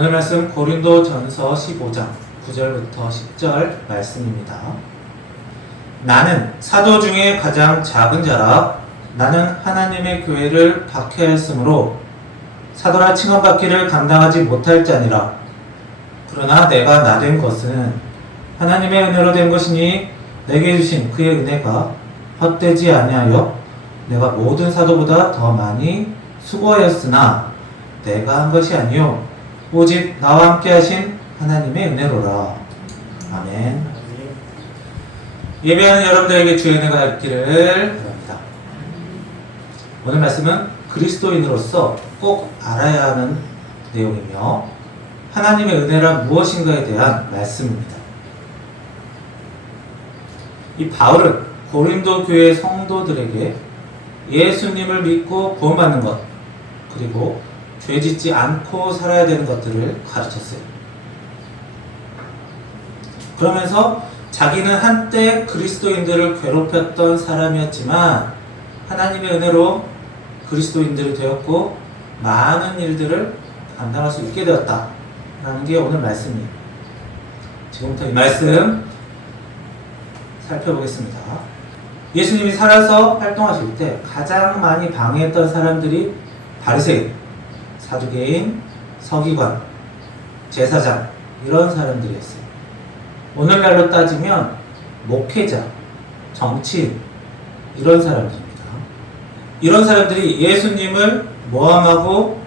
오늘 말씀 고린도전서 15장 9절부터 10절 말씀입니다. 나는 사도 중에 가장 작은 자라. 나는 하나님의 교회를 박해하였으므로 사도라 칭함받기를 감당하지 못할 자니라. 그러나 내가 나된 것은 하나님의 은혜로 된 것이니 내게 주신 그의 은혜가 헛되지 아니하여 내가 모든 사도보다 더 많이 수고하였으나 내가 한 것이 아니요 오직 나와 함께 하신 하나님의 은혜로라. 아멘. 예배하는 여러분들에게 주의 은혜가 있기를 바랍니다. 오늘 말씀은 그리스도인으로서 꼭 알아야 하는 내용이며 하나님의 은혜란 무엇인가에 대한 말씀입니다. 이 바울은 고린도 교회 성도들에게 예수님을 믿고 구원받는 것, 그리고 죄짓지 않고 살아야 되는 것들을 가르쳤어요. 그러면서 자기는 한때 그리스도인들을 괴롭혔던 사람이었지만 하나님의 은혜로 그리스도인들이 되었고 많은 일들을 감당할 수 있게 되었다라는 게 오늘 말씀이에요. 지금부터 이 말씀 살펴보겠습니다. 예수님이 살아서 활동하실 때 가장 많이 방해했던 사람들이 바리새인, 사두개인, 서기관, 제사장 이런 사람들이었어요. 오늘날로 따지면 목회자, 정치인 이런 사람들입니다. 이런 사람들이 예수님을 모함하고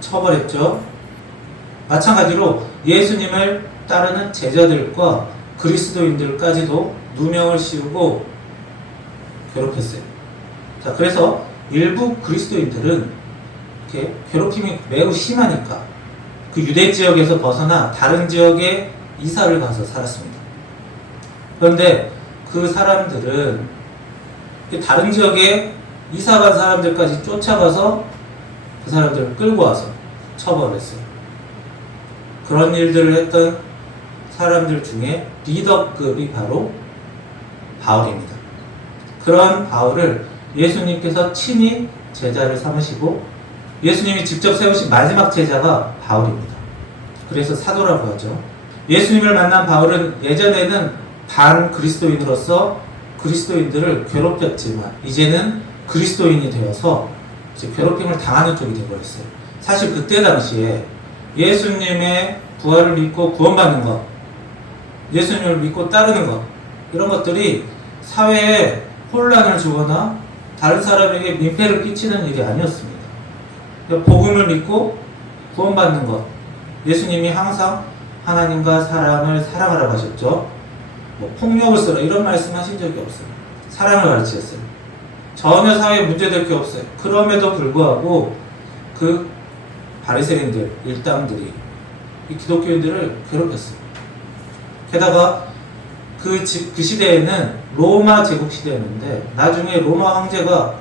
처벌했죠. 마찬가지로 예수님을 따르는 제자들과 그리스도인들까지도 누명을 씌우고 괴롭혔어요. 자, 그래서 일부 그리스도인들은 이렇게 괴롭힘이 매우 심하니까 그 유대 지역에서 벗어나 다른 지역에 이사를 가서 살았습니다. 그런데 그 사람들은 다른 지역에 이사 간 사람들까지 쫓아가서 그 사람들을 끌고 와서 처벌을 했어요. 그런 일들을 했던 사람들 중에 리더급이 바로 바울입니다. 그런 바울을 예수님께서 친히 제자를 삼으시고 예수님이 직접 세우신 마지막 제자가 바울입니다. 그래서 사도라고 하죠. 예수님을 만난 바울은 예전에는 반 그리스도인으로서 그리스도인들을 괴롭혔지만 이제는 그리스도인이 되어서 이제 괴롭힘을 당하는 쪽이 되어버렸어요. 사실 그때 당시에 예수님의 부활을 믿고 구원받는 것, 예수님을 믿고 따르는 것, 이런 것들이 사회에 혼란을 주거나 다른 사람에게 민폐를 끼치는 일이 아니었습니다. 복음을 믿고 구원받는 것, 예수님이 항상 하나님과 사람을 사랑하라고 하셨죠. 폭력을 쓰라 이런 말씀 하신 적이 없어요. 사랑을 가르치셨어요. 전혀 사회에 문제될 게 없어요. 그럼에도 불구하고 그 바리새인들, 일당들이 이 기독교인들을 괴롭혔어요. 게다가 그 시대에는 로마 제국 시대였는데 나중에 로마 황제가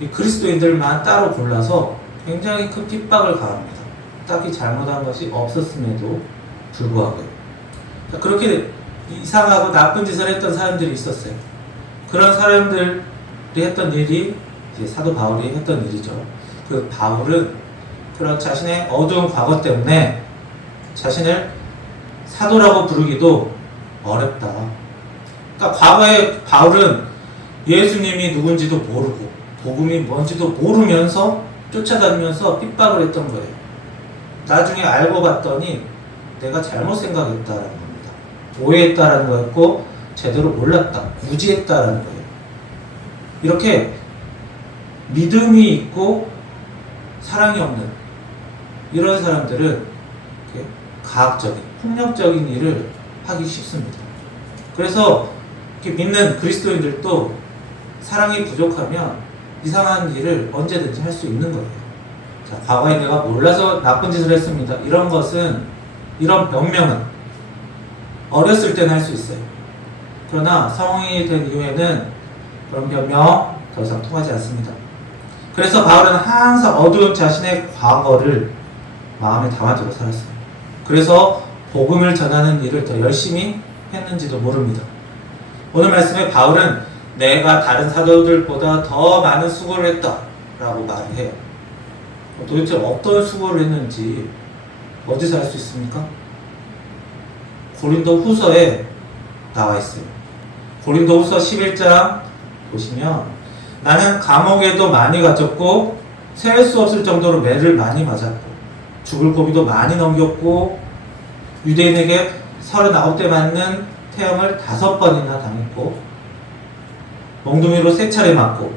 이 그리스도인들만 따로 골라서 굉장히 큰 핍박을 가합니다. 딱히 잘못한 것이 없었음에도 불구하고요. 그렇게 이상하고 나쁜 짓을 했던 사람들이 있었어요. 그런 사람들이 했던 일이 이제 사도 바울이 했던 일이죠. 그 바울은 그런 자신의 어두운 과거 때문에 자신을 사도라고 부르기도 어렵다. 그러니까 과거에 바울은 예수님이 누군지도 모르고 복음이 뭔지도 모르면서 쫓아다니면서 핍박을 했던 거예요. 나중에 알고 봤더니 내가 잘못 생각했다라는 겁니다. 오해했다라는 거였고 제대로 몰랐다, 무지했다라는 거예요. 이렇게 믿음이 있고 사랑이 없는 이런 사람들은 이렇게 가학적인, 폭력적인 일을 하기 쉽습니다. 그래서 이렇게 믿는 그리스도인들도 사랑이 부족하면 이상한 일을 언제든지 할 수 있는 거예요. 자, 과거에 내가 몰라서 나쁜 짓을 했습니다. 이런 것은, 이런 변명은 어렸을 때는 할 수 있어요. 그러나 성인이 된 이후에는 그런 변명 더 이상 통하지 않습니다. 그래서 바울은 항상 어두운 자신의 과거를 마음에 담아두고 살았어요. 그래서 복음을 전하는 일을 더 열심히 했는지도 모릅니다. 오늘 말씀에 바울은 내가 다른 사도들보다 더 많은 수고를 했다 라고 말을 해요. 도대체 어떤 수고를 했는지 어디서 알 수 있습니까? 고린도 후서에 나와 있어요. 고린도 후서 11장 보시면 나는 감옥에도 많이 갇혔고 셀 수 없을 정도로 매를 많이 맞았고 죽을 고비도 많이 넘겼고 유대인에게 39대 맞는 태형을 5번이나 당했고 몽둥이로 3차례 맞고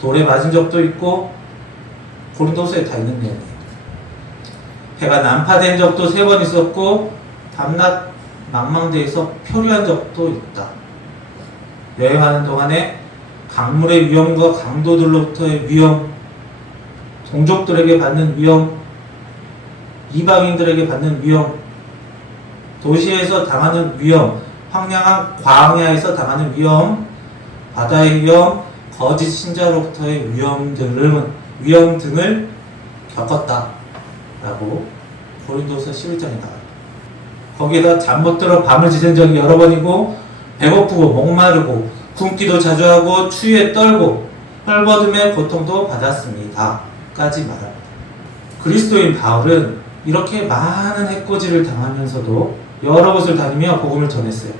돌에 맞은 적도 있고 고린도후서에 다 있는 내용이에요. 배가 난파된 적도 3번 있었고 밤낮 망망대해서 표류한 적도 있다. 여행하는 동안에 강물의 위험과 강도들로부터의 위험, 동족들에게 받는 위험, 이방인들에게 받는 위험, 도시에서 당하는 위험, 황량한 광야에서 당하는 위험, 바다의 위험, 거짓 신자로부터의 위험 등을 겪었다 라고 고린도서 11장에 나와요. 거기에다 잠 못 들어 밤을 지샌 적이 여러 번이고 배고프고 목마르고 굶기도 자주 하고 추위에 떨고 헐벗음의 고통도 받았습니다 까지 말합니다. 그리스도인 바울은 이렇게 많은 해코지를 당하면서도 여러 곳을 다니며 복음을 전했어요.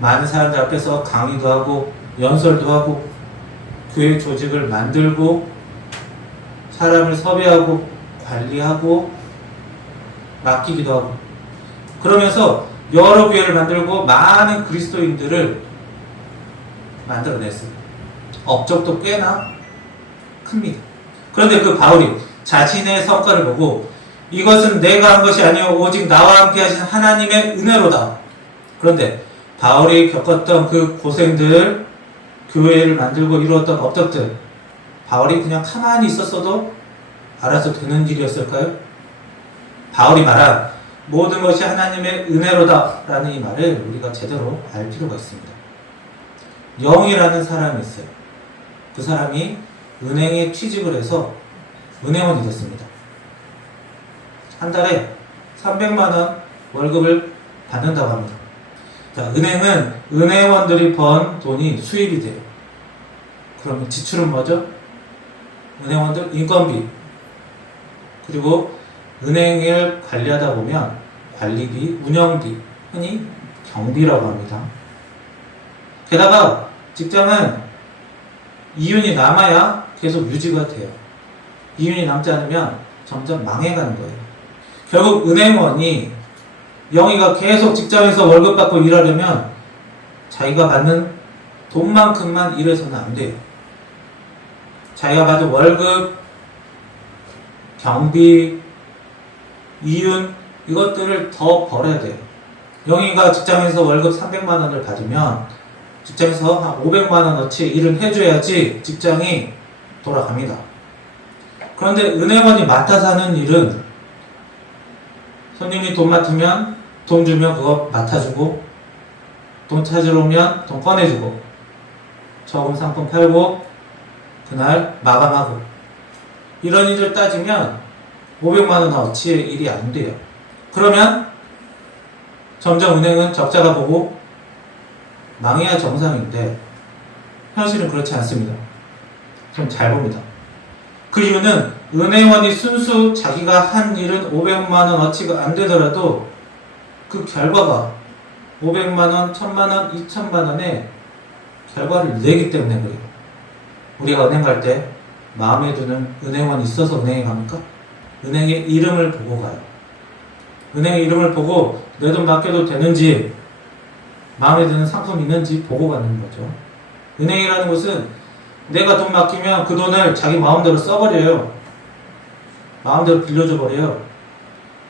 많은 사람들 앞에서 강의도 하고 연설도 하고 교회 조직을 만들고 사람을 섭외하고 관리하고 맡기기도 하고 그러면서 여러 교회를 만들고 많은 그리스도인들을 만들어냈어요. 업적도 꽤나 큽니다. 그런데 그 바울이 자신의 성과를 보고 이것은 내가 한 것이 아니요 오직 나와 함께 하신 하나님의 은혜로다. 그런데 바울이 겪었던 그 고생들, 교회를 만들고 이루었던 업적들, 바울이 그냥 가만히 있었어도 알아서 되는 일이었을까요? 바울이 말한 모든 것이 하나님의 은혜로다 라는 이 말을 우리가 제대로 알 필요가 있습니다. 영이라는 사람이 있어요. 그 사람이 은행에 취직을 해서 은행원이 됐습니다. 한 달에 300만원 월급을 받는다고 합니다. 자, 은행은 은행원들이 번 돈이 수입이 돼요. 그러면 지출은 뭐죠? 은행원들 인건비, 그리고 은행을 관리하다 보면 관리비, 운영비, 흔히 경비라고 합니다. 게다가 직장은 이윤이 남아야 계속 유지가 돼요. 이윤이 남지 않으면 점점 망해가는 거예요. 결국 은행원이 영희가 계속 직장에서 월급 받고 일하려면 자기가 받는 돈만큼만 일해서는 안 돼요. 자기가 받은 월급, 경비, 이윤 이것들을 더 벌어야 돼요. 영희가 직장에서 월급 300만원을 받으면 직장에서 한 500만원어치 일을 해줘야지 직장이 돌아갑니다. 그런데 은행원이 맡아서 하는 일은 손님이 돈 맡으면 돈 주면 그거 맡아주고 돈 찾으러 오면 돈 꺼내주고 저금 상품 팔고 그날 마감하고 이런 일을 따지면 500만원어치의 일이 안 돼요. 그러면 점점 은행은 적자가 보고 망해야 정상인데 현실은 그렇지 않습니다. 좀 잘 봅니다. 그 이유는 은행원이 순수 자기가 한 일은 500만원어치가 안 되더라도 그 결과가 500만원, 1000만원, 2000만원의 결과를 내기 때문에 그래요. 우리가 은행 갈 때 마음에 드는 은행원이 있어서 은행에 갑니까? 은행의 이름을 보고 가요. 은행의 이름을 보고 내 돈 맡겨도 되는지 마음에 드는 상품이 있는지 보고 가는 거죠. 은행이라는 곳은 내가 돈 맡기면 그 돈을 자기 마음대로 써버려요. 마음대로 빌려줘 버려요.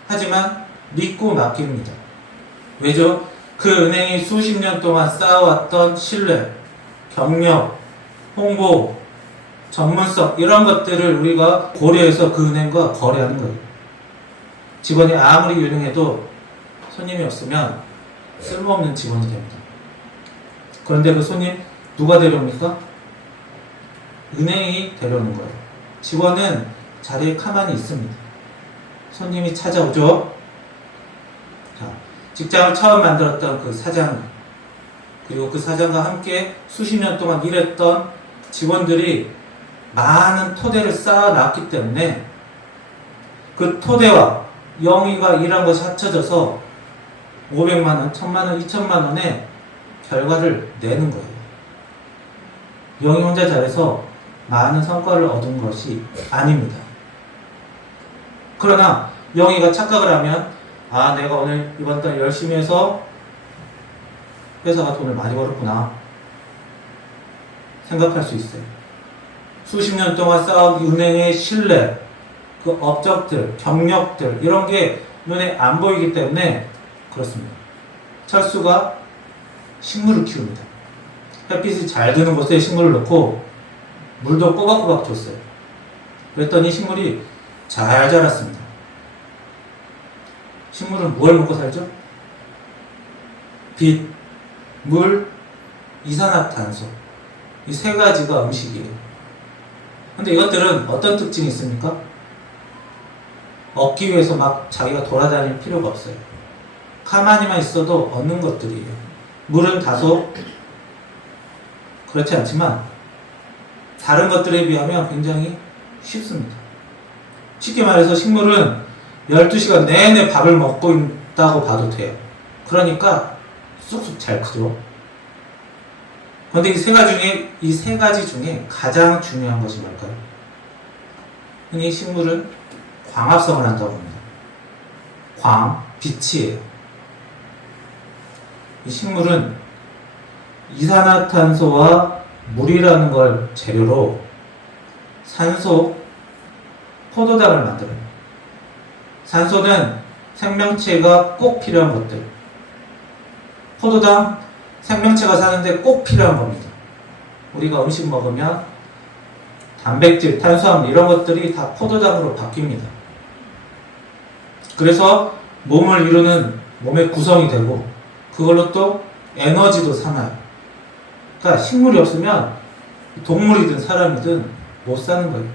하지만 믿고 맡깁니다. 왜죠? 그 은행이 수십 년 동안 쌓아왔던 신뢰, 경력, 홍보, 전문성 이런 것들을 우리가 고려해서 그 은행과 거래하는 거예요. 직원이 아무리 유능해도 손님이 없으면 쓸모없는 직원이 됩니다. 그런데 그 손님 누가 데려옵니까? 은행이 데려오는 거예요. 직원은 자리에 가만히 있습니다. 손님이 찾아오죠. 자, 직장을 처음 만들었던 그 사장, 그리고 그 사장과 함께 수십 년 동안 일했던 직원들이 많은 토대를 쌓아놨기 때문에 그 토대와 영희가 일한 것이 합쳐져서 500만 원, 1000만 원, 2000만 원의 결과를 내는 거예요. 영희 혼자 잘해서 많은 성과를 얻은 것이 아닙니다. 그러나 영희가 착각을 하면 아, 내가 오늘 이번 달 열심히 해서 회사가 돈을 많이 벌었구나 생각할 수 있어요. 수십 년 동안 쌓은 은행의 신뢰, 그 업적들, 경력들 이런 게 눈에 안 보이기 때문에 그렇습니다. 철수가 식물을 키웁니다. 햇빛이 잘 드는 곳에 식물을 넣고 물도 꼬박꼬박 줬어요. 그랬더니 식물이 잘 자랐습니다. 식물은 무엇을 먹고 살죠? 빛, 물, 이산화탄소 이 세 가지가 음식이에요. 근데 이것들은 어떤 특징이 있습니까? 얻기 위해서 막 자기가 돌아다닐 필요가 없어요. 가만히만 있어도 얻는 것들이에요. 물은 다소 그렇지 않지만 다른 것들에 비하면 굉장히 쉽습니다. 쉽게 말해서 식물은 12시간 내내 밥을 먹고 있다고 봐도 돼요. 그러니까 쑥쑥 잘 크죠. 그런데 이 세 가지 중에 가장 중요한 것이 뭘까요? 흔히 식물은 광합성을 한다고 합니다. 광, 빛이에요. 이 식물은 이산화탄소와 물이라는 걸 재료로 산소, 포도당을 만들어요. 산소는 생명체가 꼭 필요한 것들. 포도당, 생명체가 사는데 꼭 필요한 겁니다. 우리가 음식 먹으면 단백질, 탄수화물 이런 것들이 다 포도당으로 바뀝니다. 그래서 몸을 이루는 몸의 구성이 되고 그걸로 또 에너지도 삼아요. 그러니까 식물이 없으면 동물이든 사람이든 못 사는 거예요.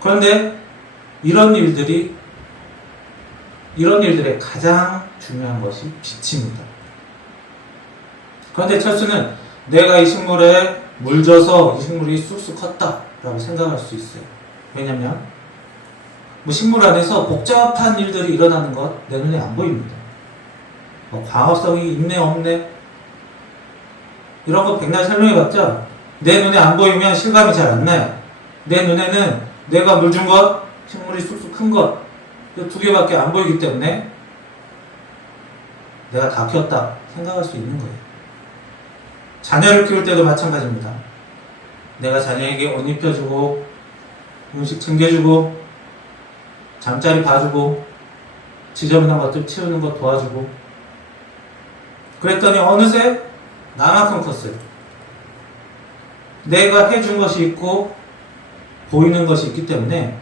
그런데 이런 일들의 가장 중요한 것이 빛입니다. 그런데 철수는 내가 이 식물에 물 줘서 이 식물이 쑥쑥 컸다라고 생각할 수 있어요. 왜냐면 뭐 식물 안에서 복잡한 일들이 일어나는 것 내 눈에 안 보입니다. 뭐 광합성이 있네 없네 이런 거 백날 설명해봤자 내 눈에 안 보이면 실감이 잘 안 나요. 내 눈에는 내가 물 준 것, 식물이 쑥쑥 큰 것, 이 두 개밖에 안 보이기 때문에 내가 다 키웠다 생각할 수 있는 거예요. 자녀를 키울 때도 마찬가지입니다. 내가 자녀에게 옷 입혀주고 음식 챙겨주고 잠자리 봐주고 지저분한 것들 치우는 것 도와주고 그랬더니 어느새 나만큼 컸어요. 내가 해준 것이 있고 보이는 것이 있기 때문에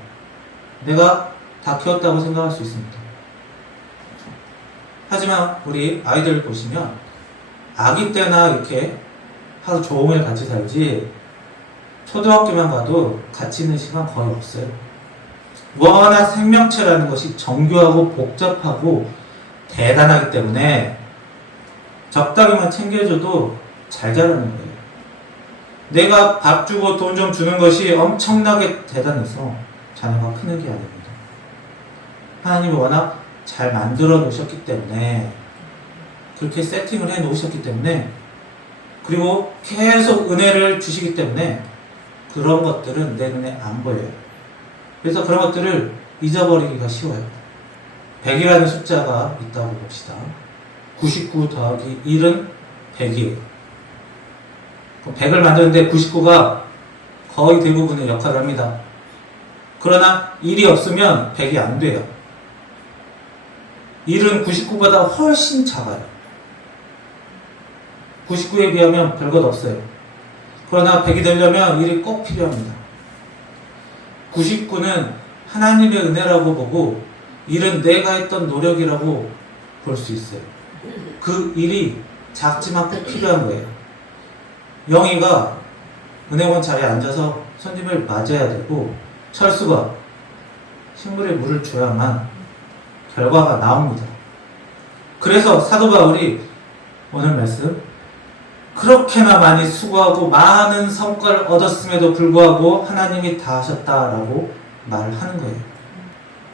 내가 다 키웠다고 생각할 수 있습니다. 하지만 우리 아이들 보시면 아기 때나 이렇게 하루 종일 같이 살지 초등학교만 가도 같이 있는 시간 거의 없어요. 워낙 생명체라는 것이 정교하고 복잡하고 대단하기 때문에 적당히만 챙겨줘도 잘 자라는 거예요. 내가 밥 주고 돈 좀 주는 것이 엄청나게 대단해서 자녀가 크는 게 아닙니다. 하나님이 워낙 잘 만들어 놓으셨기 때문에 그렇게 세팅을 해 놓으셨기 때문에 그리고 계속 은혜를 주시기 때문에 그런 것들은 내 눈에 안 보여요. 그래서 그런 것들을 잊어버리기가 쉬워요. 100이라는 숫자가 있다고 봅시다. 99 더하기 1은 100이에요. 100을 만드는데 99가 거의 대부분의 역할을 합니다. 그러나 1이 없으면 100이 안 돼요. 1은 99보다 훨씬 작아요. 99에 비하면 별것 없어요. 그러나 100이 되려면 1이 꼭 필요합니다. 99는 하나님의 은혜라고 보고 1은 내가 했던 노력이라고 볼 수 있어요. 그 1이 작지만 꼭 필요한 거예요. 영희가 은혜원 자리에 앉아서 손님을 맞아야 되고 철수가 식물에 물을 줘야만 결과가 나옵니다. 그래서 사도 바울이 오늘 말씀 그렇게나 많이 수고하고 많은 성과를 얻었음에도 불구하고 하나님이 다 하셨다라고 말을 하는 거예요.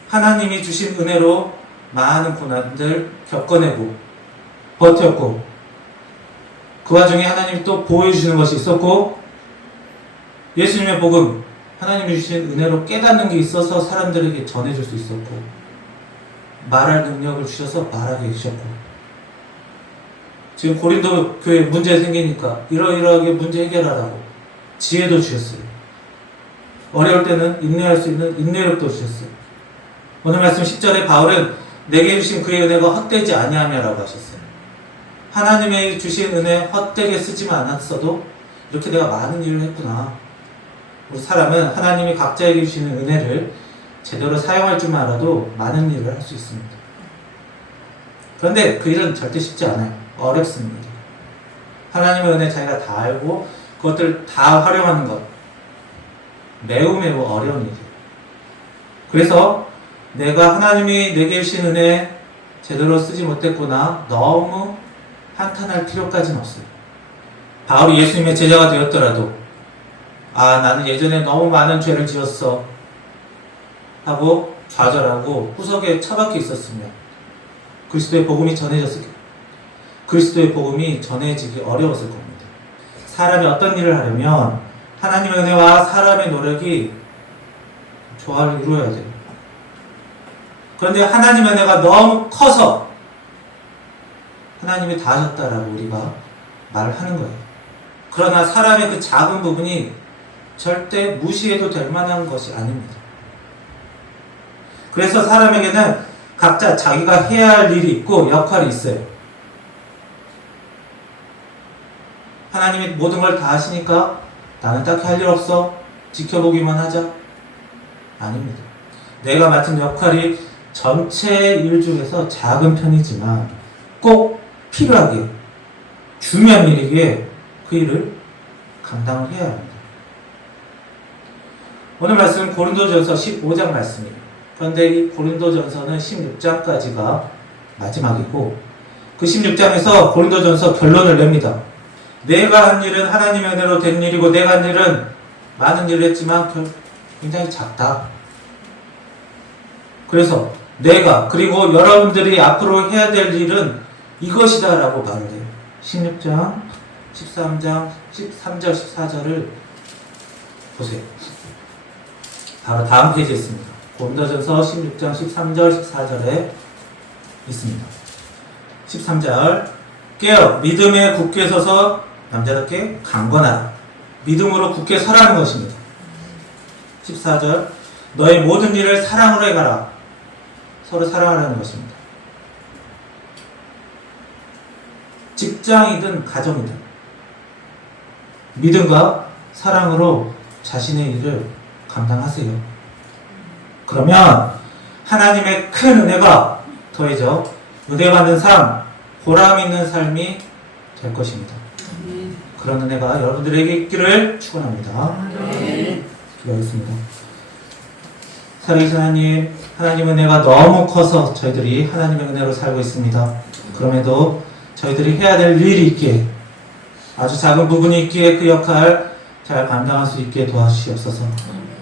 하나님이 주신 은혜로 많은 고난들 겪어내고 버텼고, 그 와중에 하나님이 또 보여주시는 것이 있었고, 예수님의 복음, 하나님이 주신 은혜로 깨닫는 게 있어서 사람들에게 전해줄 수 있었고, 말할 능력을 주셔서 말하게 해주셨고, 지금 고린도 교회 문제 생기니까 이러이러하게 문제 해결하라고 지혜도 주셨어요. 어려울 때는 인내할 수 있는 인내력도 주셨어요. 오늘 말씀 10절에 바울은 내게 주신 그의 은혜가 헛되지 아니하며라고 하셨어요. 하나님의 주신 은혜 헛되게 쓰지만 않았어도 이렇게 내가 많은 일을 했구나. 우리 사람은 하나님이 각자에게 주시는 은혜를 제대로 사용할 줄만 알아도 많은 일을 할 수 있습니다. 그런데 그 일은 절대 쉽지 않아요. 어렵습니다. 하나님의 은혜 자기가 다 알고 그것들을 다 활용하는 것, 매우 어려운 일이에요. 그래서 내가 하나님이 내게 주신 은혜 제대로 쓰지 못했구나, 너무 한탄할 필요까지는 없어요. 바울이 예수님의 제자가 되었더라도 나는 예전에 너무 많은 죄를 지었어 하고 좌절하고 구석에 처박혀 있었으면 그리스도의 복음이 전해지기 어려웠을 겁니다. 사람이 어떤 일을 하려면 하나님의 은혜와 사람의 노력이 조화를 이루어야 돼요. 그런데 하나님의 은혜가 너무 커서 하나님이 다 하셨다라고 우리가 말을 하는 거예요. 그러나 사람의 그 작은 부분이 절대 무시해도 될 만한 것이 아닙니다. 그래서 사람에게는 각자 자기가 해야 할 일이 있고 역할이 있어요. 하나님이 모든 걸 다 하시니까 나는 딱히 할 일 없어, 지켜보기만 하자? 아닙니다. 내가 맡은 역할이 전체 일 중에서 작은 편이지만 꼭 필요하게 중요한 일이기에 그 일을 감당을 해야 합니다. 오늘 말씀은 고린도전서 15장 말씀이에요. 그런데 이 고린도전서는 16장까지가 마지막이고, 그 16장에서 고린도전서 결론을 냅니다. 내가 한 일은 하나님의 은혜로 된 일이고 내가 한 일은 많은 일을 했지만 굉장히 작다. 그래서 내가 그리고 여러분들이 앞으로 해야 될 일은 이것이다 라고 말을 해요. 16장, 13장, 13절, 14절을 보세요. 바로 다음 페이지에 있습니다. 고린도전서 16장 13절, 14절에 있습니다. 13절, 깨어 믿음에 굳게 서서 남자답게 강건하라. 믿음으로 굳게 서라는 것입니다. 14절, 너의 모든 일을 사랑으로 해가라. 서로 사랑하라는 것입니다. 직장이든 가정이든 믿음과 사랑으로 자신의 일을 감당하세요. 그러면 하나님의 큰 은혜가 더해져 은혜 받는 삶, 보람 있는 삶이 될 것입니다. 그런 은혜가 여러분들에게 있기를 축원합니다. 기도하겠습니다. 살아계신 하나님, 하나님의 은혜가 너무 커서 저희들이 하나님의 은혜로 살고 있습니다. 그럼에도 저희들이 해야 될 일이 있기에, 아주 작은 부분이 있기에 그 역할 잘 감당할 수 있게 도와주시옵소서.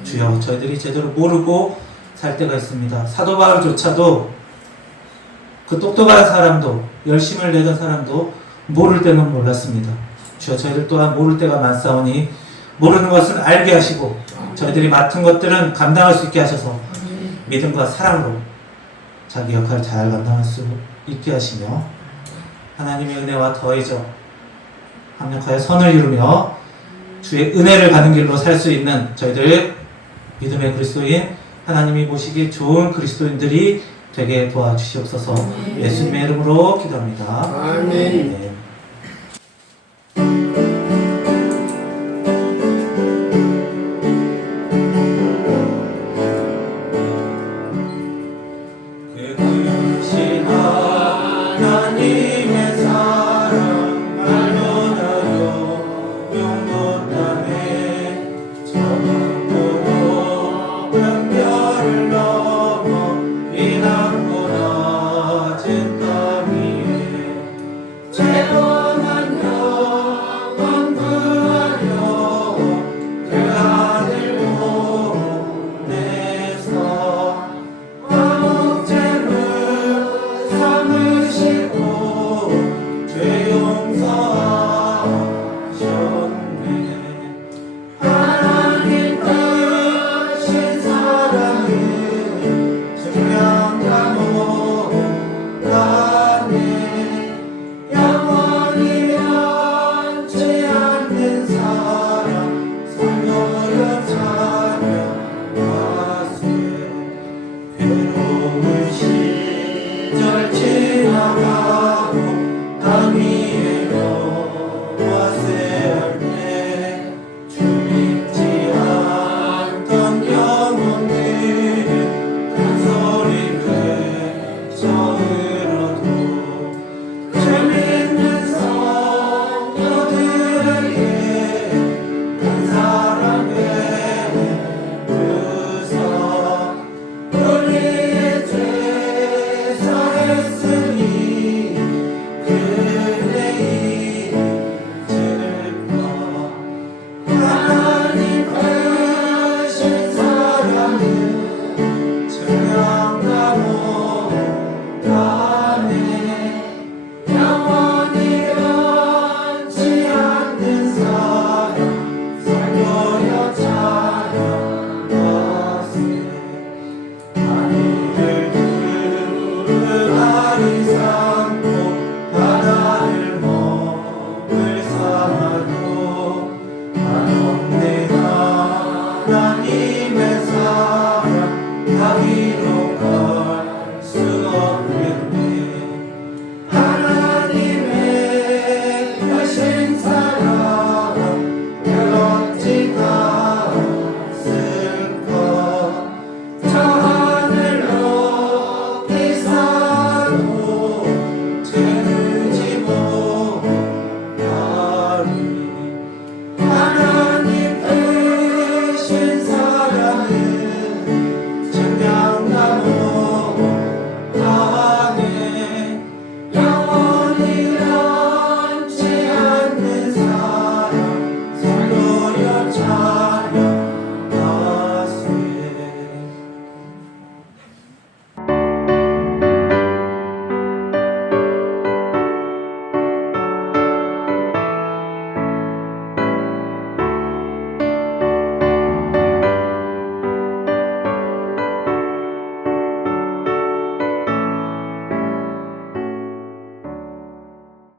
주여, 저희들이 제대로 모르고 살 때가 있습니다. 사도 바울조차도 그 똑똑한 사람도, 열심을 내던 사람도 모를 때는 몰랐습니다. 주여, 저희들 또한 모를 때가 많사오니 모르는 것은 알게 하시고 저희들이 맡은 것들은 감당할 수 있게 하셔서 믿음과 사랑으로 자기 역할을 잘 감당할 수 있게 하시며 하나님의 은혜와 더해져 합력하여 선을 이루며 주의 은혜를 받는 길로 살 수 있는 저희들 믿음의 그리스도인, 하나님이 보시기에 좋은 그리스도인들이 되게 도와주시옵소서. 예수님의 이름으로 기도합니다. 아멘.